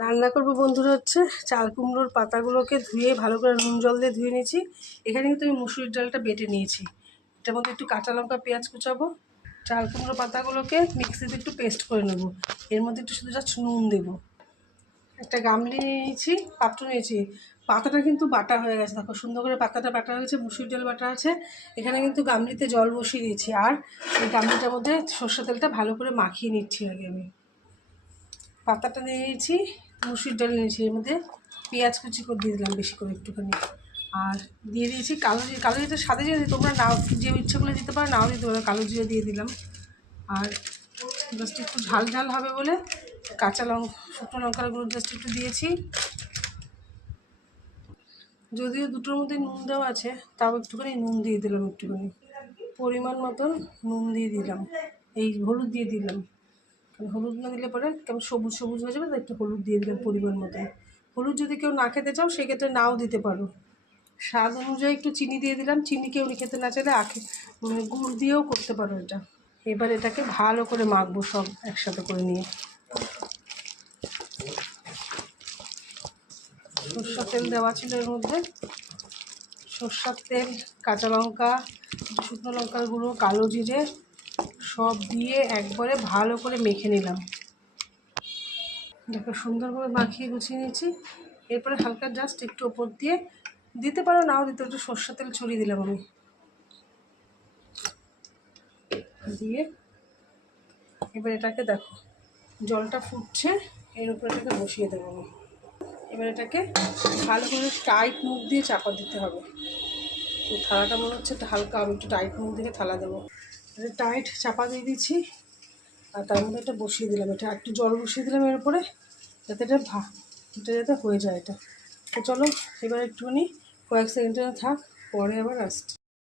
রান্না করবো বন্ধুরা হচ্ছে চাল কুমড়োর পাতাগুলোকে ধুয়ে ভালো করে নুন জল দিয়ে ধুয়ে নিয়েছি। এখানে কিন্তু আমি মুসুরির ডালটা বেটে নিয়েছি। এটার মধ্যে একটু কাঁচা লঙ্কা পেঁয়াজ কুচাবো, চাল কুমড়ো পাতাগুলোকে মিক্সিতে একটু পেস্ট করে নেবো। এর মধ্যে একটু শুধু জাস্ট নুন দেবো। একটা গামলি নিয়েছি, পাত্র নিয়েছি। পাতাটা কিন্তু বাটা হয়ে গেছে, দেখো সুন্দর করে পাতাটা বাটা হয়ে গেছে, মুসুরির ডাল বাটা আছে। এখানে কিন্তু গামলিতে জল বসিয়ে দিয়েছি, আর এই গামলিটার মধ্যে সর্ষে তেলটা ভালো করে মাখিয়ে নিচ্ছি। আগে আমি পাতাটা নিয়ে নিয়েছি, মুসুর ডাল নিয়েছি, এর মধ্যে পেঁয়াজ কুচি করে দিয়ে দিলাম বেশি করে একটুখানি, আর দিয়ে দিয়েছি কালো জিরে। কালো জিরেটা সাদে জিরে তোমরা নাও, যে ইচ্ছেগুলো দিতে পারো, নাও দিতে পারো। কালো জিরে দিয়ে দিলাম। আর জাস্ট একটু ঝাল ঝাল হবে বলে কাঁচা লঙ্কা, শুকনো লঙ্কার গুঁড়ো জাস্ট একটু দিয়েছি। যদিও দুটোর মধ্যে নুন দেওয়া আছে, তাও একটুখানি নুন দিয়ে দিলাম, একটুখানি পরিমাণ মতন নুন দিয়ে দিলাম। এই হলুদ দিয়ে দিলাম, হলুদ না দিলে পরে কেমন সবুজ সবুজ হয়ে যাবে, তাই একটু হলুদ দিয়ে দিলাম পরিমাণ মতো। হলুদ যদি কেউ না খেতে চাও সেক্ষেত্রে নাও দিতে পারো। স্বাদ অনুযায়ী একটু চিনি দিয়ে দিলাম। চিনি কেউ খেতে না চাইলে গুড় দিয়েও করতে পারো এটা। এবার এটাকে ভালো করে মাখবো সব একসাথে করে নিয়ে। সরষের তেল দেওয়া ছিল এর মধ্যে, সরষের তেল, কাঁচা লঙ্কা, শুকনো লঙ্কার গুঁড়ো, কালো জিরে সব দিয়ে একবারে ভালো করে মেখে নিলাম। দেখো সুন্দরভাবে মাখিয়ে গুছিয়ে নিয়েছি। এরপরে হালকা জাস্ট একটু ওপর দিয়ে দিতে পারো, নাও দিতে, একটু সরষের তেল ছড়িয়ে দিলাম আমি। দিয়ে এবার এটাকে দেখো জলটা ফুটছে, এর উপরে এটাকে বসিয়ে দেবো আমি। এবার এটাকে ভালো করে টাইট মুখ দিয়ে চাপা দিতে হবে। তো থালাটা মনে হচ্ছে হালকা, আমি একটু টাইট মুখ দিয়ে থালা দেবো। এটা টাইট চাপা দিয়ে দিচ্ছি, আর তার মধ্যে এটা বসিয়ে দিলাম। এটা একটু জল বসিয়ে দিলাম এর উপরে, যাতে এটা যাতে হয়ে যায় এটা। তো চলো এবার একটুখানি কয়েক সেকেন্ডের থাক, পরে আবার আসছি।